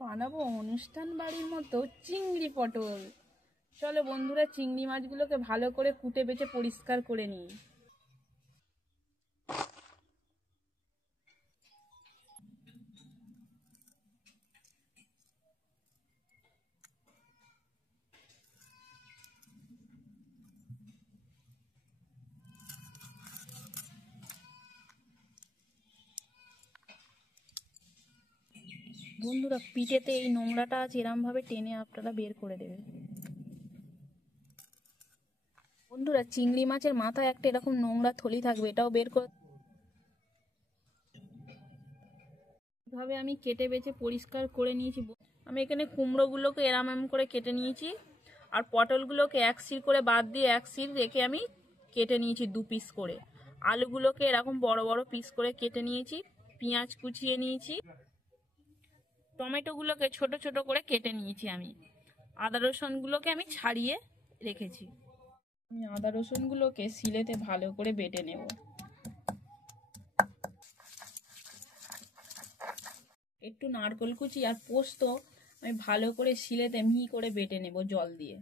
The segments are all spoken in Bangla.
বানাবো অনুষ্ঠান বাড়ির মতো চিংড়ি পটল। চলো বন্ধুরা, চিংড়ি মাছগুলোকে ভালো করে কুটে বেছে পরিষ্কার করে নিই। বন্ধুরা, পিঠেতে এই নোংরাটা আছে, এরম ভাবে টেনে আপনারা বের করে দেবেন। বন্ধুরা, চিংড়ি মাছের মাথায় একটা এরকম নোংরা থলি থাকবে, এটাও বের করে। এভাবে আমি কেটে বেছে পরিষ্কার করে নিয়েছি। আমি এখানে কুমড়োগুলোকে এরম করে কেটে নিয়েছি, আর পটলগুলোকে এক সির করে বাদ দিয়ে এক সির রেখে আমি কেটে নিয়েছি 2 পিস করে। আলুগুলোকে এরকম বড় বড় পিস করে কেটে নিয়েছি। পেঁয়াজ কুচিয়ে নিয়েছি। টমেটোগুলোকে ছোট ছোট করে কেটে নিয়েছি। আমি আদা রসুনগুলোকে আমি ছাড়িয়ে রেখেছি। আমি আদা রসুনগুলোকে শিলেতে ভালো করে বেটে নেব। একটু নারকেল কুচি আর পোস্ত আমি ভালো করে শিলেতে মিহি করে বেটে নেব জল দিয়ে।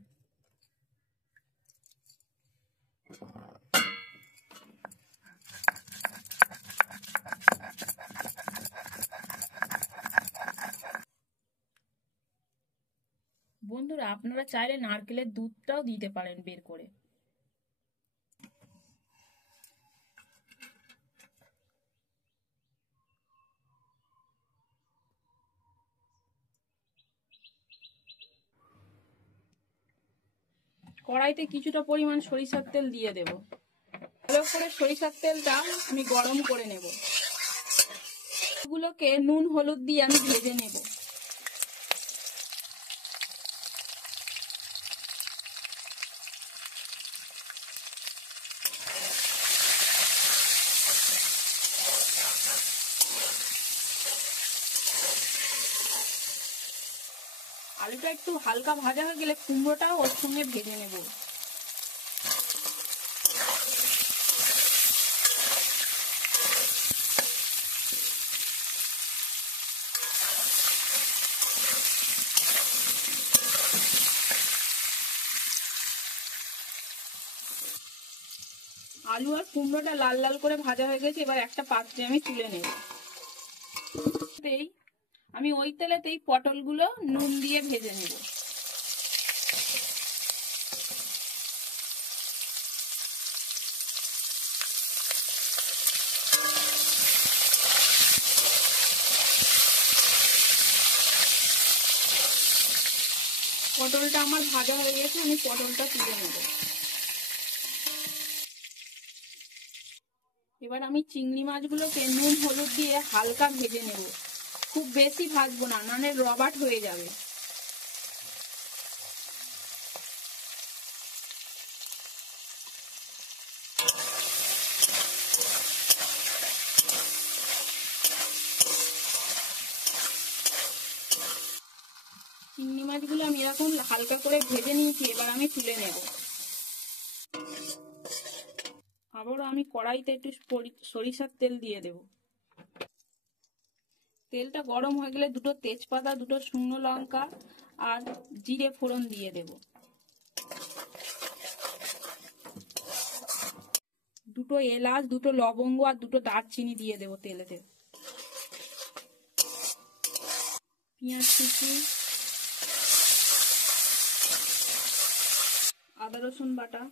বন্ধুরা, আপনারা চাইলে নারকেলের দুধটাও দিতে পারেন বের করে। কড়াইতে কিছুটা পরিমাণ সরিষার তেল দিয়ে দেব। ভালো করে সরিষার তেলটা আমি গরম করে নেব। এগুলোকে নুন হলুদ দিয়ে আমি ভেজে নেব। আলুটা একটু হালকা ভাজা হয়ে গেলে কুমড়োটাও ওর সঙ্গে ভেজে নেব। আলু আর কুমড়োটা লাল লাল করে ভাজা হয়ে গেছে। এবার একটা পাত্রে আমি তুলে নেব। আমি ওই তেলেতেই পটলগুলো নুন দিয়ে ভেজে নেব। পটলটা আমার ভাজা হয়ে গেছে, আমি পটলটা তুলে নেব। এবার আমি চিংড়ি মাছগুলোকে নুন হলুদ দিয়ে হালকা ভেজে নেব। খুব বেশি ভাজবো না, নাহলে রবাট হয়ে যাবে। চিংড়ি মাছগুলো আমি এরকম হালকা করে ভেজে নিয়েছি। এবার আমি তুলে নেব। আবারও আমি কড়াইতে একটু সরিষার তেল দিয়ে দেব। তেলটা গরম হয়ে গেলে দুটো তেজপাতা, দুটো শুকনো লঙ্কা আর জিরে ফোড়ন দিয়ে দেব। দুটো এলাচ, দুটো লবঙ্গ আর দুটো দারচিনি দিয়ে দেব তেলেতে। পেঁয়াজ কুচি, আদা রসুন বাটা,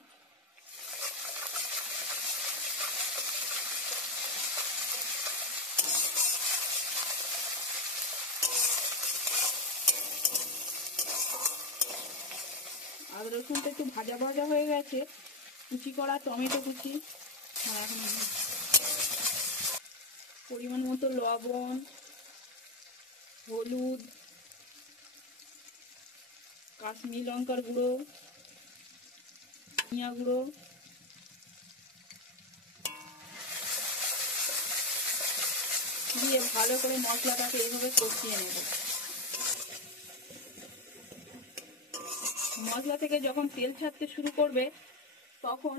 আদা রসুনটা একটু ভাজা ভাজা হয়ে গেছে। কুচি করা টমেটো কুচি, পরিমাণ মতো লবণ, হলুদ, কাশ্মীরি লঙ্কার গুঁড়ো, ধনিয়া গুঁড়ো দিয়ে ভালো করে মশলাটাকে এইভাবে কষিয়ে নেব। মশলা থেকে যখন তেল ছাড়তে শুরু করবে তখন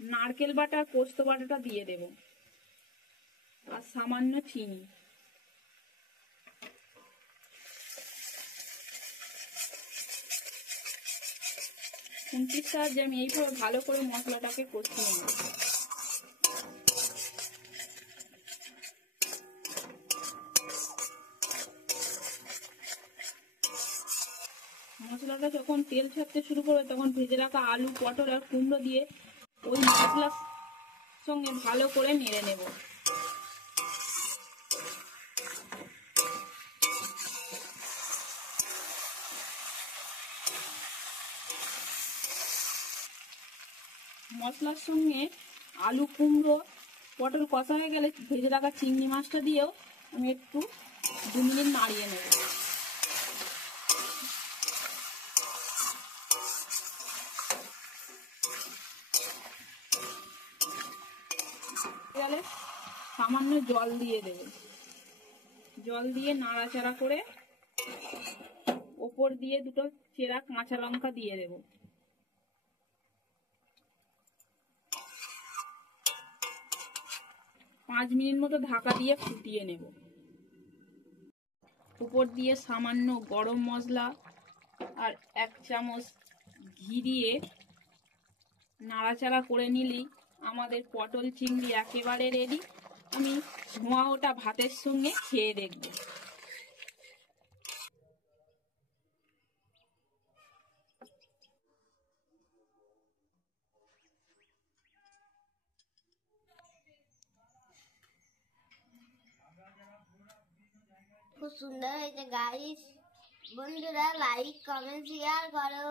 নারকেল বাটা আর পোস্ত বাটাটা দিয়ে দেব আর সামান্য চিনি। খুন্তির সাহায্যে আমি এইভাবে ভালো করে মশলাটাকে কষিয়ে নেব। মশলাটা যখন তেল ছাড়তে শুরু করবে তখন ভেজে রাখা আলু, পটল আর কুমড়ো দিয়ে ওই মশলার সঙ্গে ভালো করে নেড়ে নেব। মশলার সঙ্গে আলু, কুমড়ো, পটল কষা হয়ে গেলে ভেজে রাখা চিংড়ি মাছটা দিয়েও আমি একটু 2 মিনিট নাড়িয়ে নেব। গেলে সামান্য জল দিয়ে দেবে। জল দিয়ে নাড়াচাড়া করে ওপর দিয়ে 2টো চেরা কাঁচা লঙ্কা দিয়ে দেব। পাঁচ মিনিট মতো ঢাকা দিয়ে ফুটিয়ে নেব। উপর দিয়ে সামান্য গরম মশলা আর 1 চামচ ঘি দিয়ে নাড়াচাড়া করে নিলেই আমাদের পটল চিংড়ি একেবারে রেডি। আমি ধোঁয়া ওটা ভাতের সঙ্গে খেয়ে দেখব। খুব সুন্দর হয়েছে গাইস। বন্ধুরা লাইক, কমেন্ট, শেয়ার করো।